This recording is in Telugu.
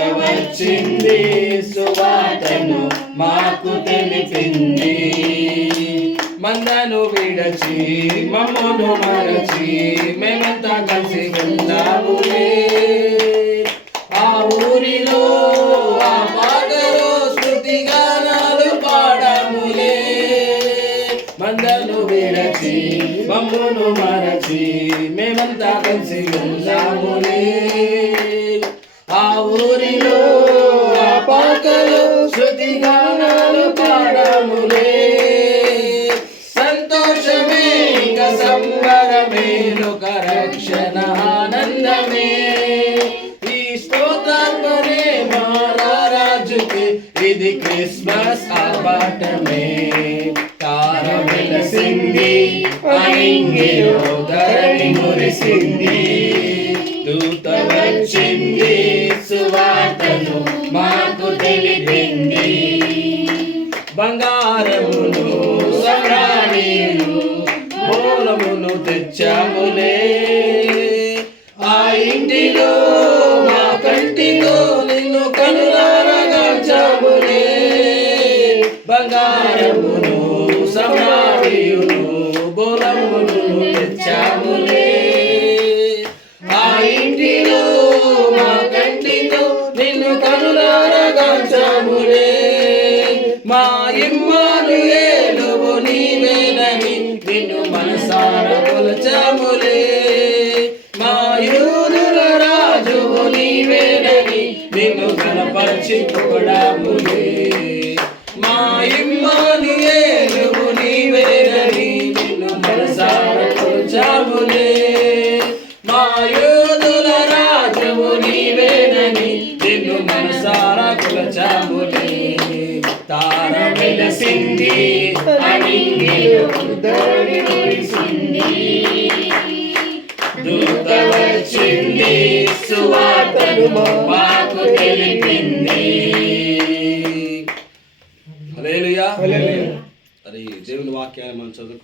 వచ్చింది, సువార్తను మాకు తెలిపింది. మందను విడచి మమ్మను మరచి మేమంతా కలిసి వెళ్దాములే. ఆ ఊరిలో ఆ పాటలో స్తుతి గానాలు పాడములే. మందను విడచి మమ్మను మరచి మేమంతా కలిసి వెళ్దాములే. ఆ ఊరిలో ఆ పాటలో స్తుతి గానాలు పాడములే. సంతోషమే ఇక సంబరమే, లోక రక్షణ ఆనందమే. ఈ స్తోత్రార్పణే మా రాజుకి, ఇది క్రిస్మస్ ఆర్భాటమే. తార వెలసింది అనింగిలో, ధరణి మురిసింది. దూత వచ్చింది, సువార్తను మాకు తెలిపింది. బంగారమును సమ్రాణిను మూలమును తెచ్చాములే. ఆ ఇంటిలో మా కంటిలో నిన్ను కనులారగాచాములే. బంగారమును సమ్రాణియును మూలమును తెచ్చాములే. ఆ ఇంటిలో మా కంటిలో నిన్ను కనులారగాచాములే. మా ఇమ్మానుయేలువు నీవేనని నిన్ను మనసారా కొలచాములే. మా యూదుల రాజువు నీవేనని నిన్ను కనపరిచి పొగడాములే. మా ఇమ్మానుయేలువు నీవేనని నిన్ను మనసారా కొలచాములే. మా యూదుల రాజువు నీవేనని నిన్ను మనసారా కొలచాములే. తార వెలసింది అనింగిలో, ధరణి మురిసింది. దూత వచ్చింది, సువార్తను మాకు తెలిపింది. హల్లెలూయా. అది దేవుని వాక్యాన్ని మనం చదువు.